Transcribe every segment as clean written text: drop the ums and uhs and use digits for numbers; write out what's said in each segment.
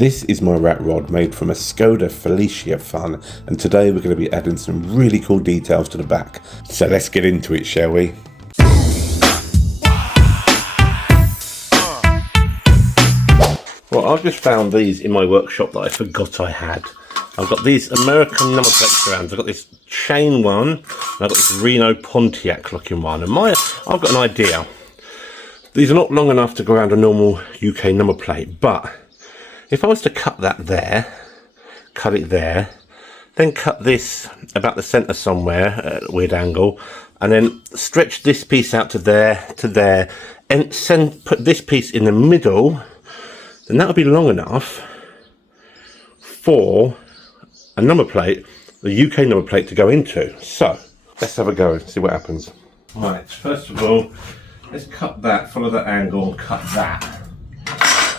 This is my rat rod made from a Skoda Felicia fun, and today we're going to be adding some really cool details to the back. So let's get into it, shall we? Well, I've just found these in my workshop that I forgot I had. I've got these American number plate surrounds. I've got this chain one, and I've got this Reno Pontiac looking one. And I've got an idea. These are not long enough to go around a normal UK number plate, but if I was to cut that there, cut it there, then cut this about the centre somewhere at a weird angle, and then stretch this piece out to there, and put this piece in the middle, then that would be long enough for a number plate, the UK number plate, to go into. So let's have a go and see what happens. Right, first of all, let's cut that, follow that angle, and cut that.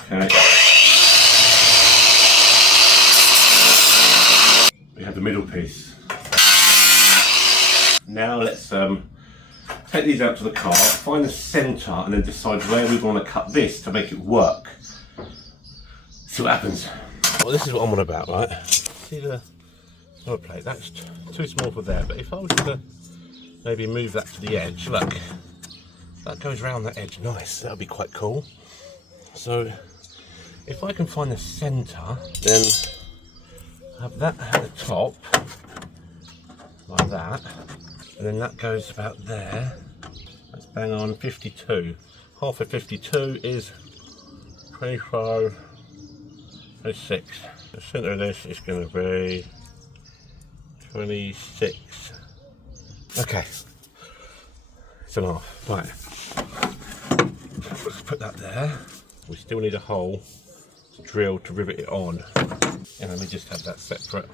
Okay. We have the middle piece. Now let's take these out to the car, find the centre, and then decide where we want to cut this to make it work. See what happens. Well, this is what I'm on about, right? See the number plate? That's too small for there, but if I was to maybe move that to the edge, look, that goes around that edge nice. That would be quite cool. So if I can find the centre, then have that at the top, like that, and then that goes about there. That's bang on 52. Half of 52 is 25, 26. The centre of this is going to be 26. Okay, it's an half. Right, let's put that there. We still need a hole to drill to rivet it on. And let me just have that separate.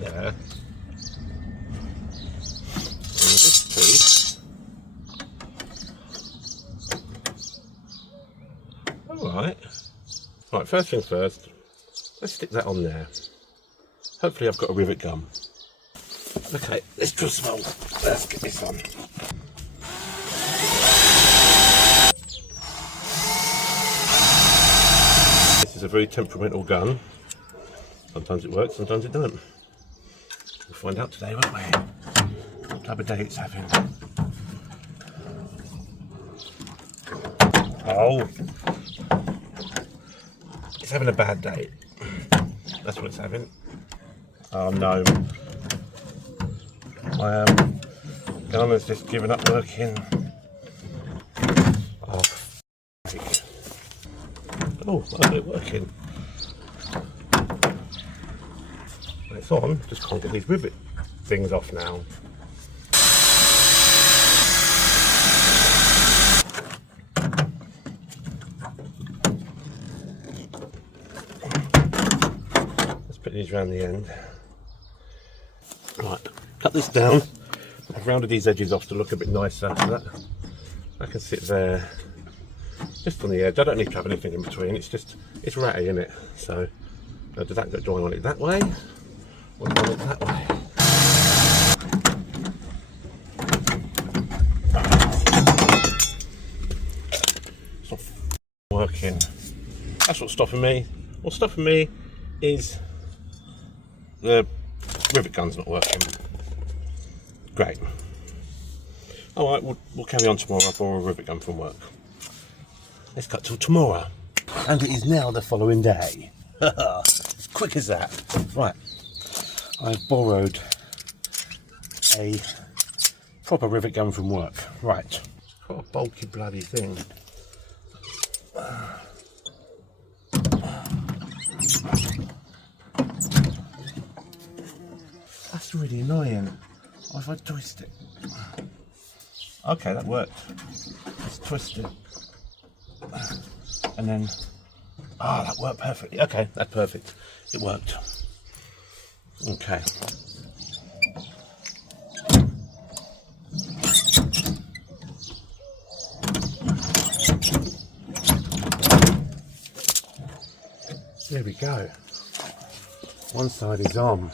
There. And this piece. Alright. Right, first things first. Let's stick that on there. Hopefully I've got a rivet gun. Okay, let's drill some holes. Let's get this on. It's a very temperamental gun. Sometimes it works, sometimes it doesn't. We'll find out today, won't we? What type of day it's having. Oh, it's having a bad day. That's what it's having. Oh no, my gun has just given up working. Oh, why isn't it working? It's on, just can't get these rivet things off now. Let's put these around the end. Right, cut this down. I've rounded these edges off to look a bit nicer, so that can sit there. Just on the edge. I don't need to have anything in between. It's ratty, isn't it? So do I want it that way, or do I want it that way? It's not working. That's what's stopping me. What's stopping me is the rivet gun's not working. Great. All right, we'll carry on tomorrow. I'll borrow a rivet gun from work. Let's cut till tomorrow. And it is now the following day. As quick as that. Right. I've borrowed a proper rivet gun from work. Right. It's quite a bulky bloody thing. That's really annoying. What if I twist it? Okay, that worked. Let's twist it. And then, that worked perfectly. Okay, that's perfect. It worked. Okay. There we go. One side is on.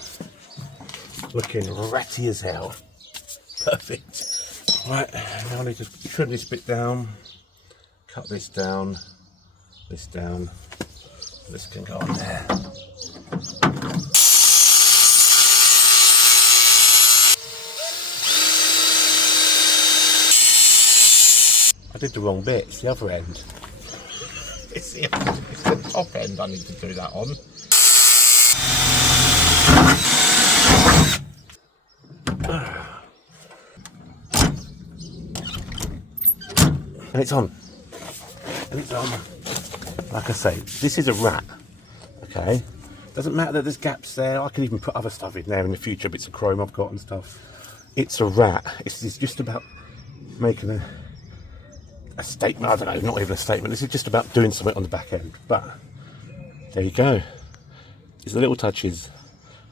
Looking ratty as hell. Perfect. Right, now I need to trim this bit down. Cut this down, This can go on there. I did the wrong bit, it's the other end. It's the top end I need to do that on. And it's on. And it's on. Like I say, this is a rat. Okay? Doesn't matter that there's gaps there. I can even put other stuff in there in the future, bits of chrome I've got and stuff. It's a rat. It's just about making a statement. I don't know, not even a statement. This is just about doing something on the back end. But there you go. It's the little touches.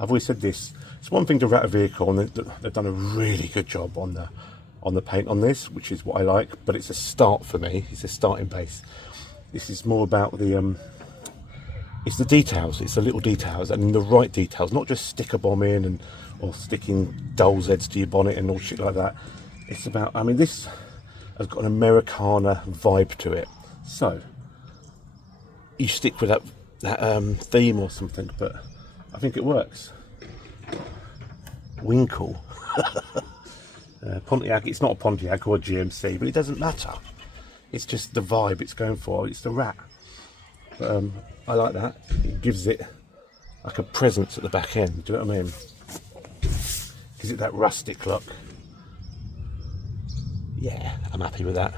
I've always said this. It's one thing to rat a vehicle, and they've done a really good job on the paint on this, which is what I like. But it's a start for me. It's a starting base. This is more about the it's the details. It's the little details, and the right details, not just sticker bombing or sticking doll's heads to your bonnet and all shit like that. It's about, I mean, this has got an Americana vibe to it. So you stick with that theme or something, but I think it works. Winkle. Pontiac, it's not a Pontiac or a GMC, but it doesn't matter. It's just the vibe it's going for. It's the rat. But I like that. It gives it like a presence at the back end. Do you know what I mean? Gives it that rustic look. Yeah, I'm happy with that.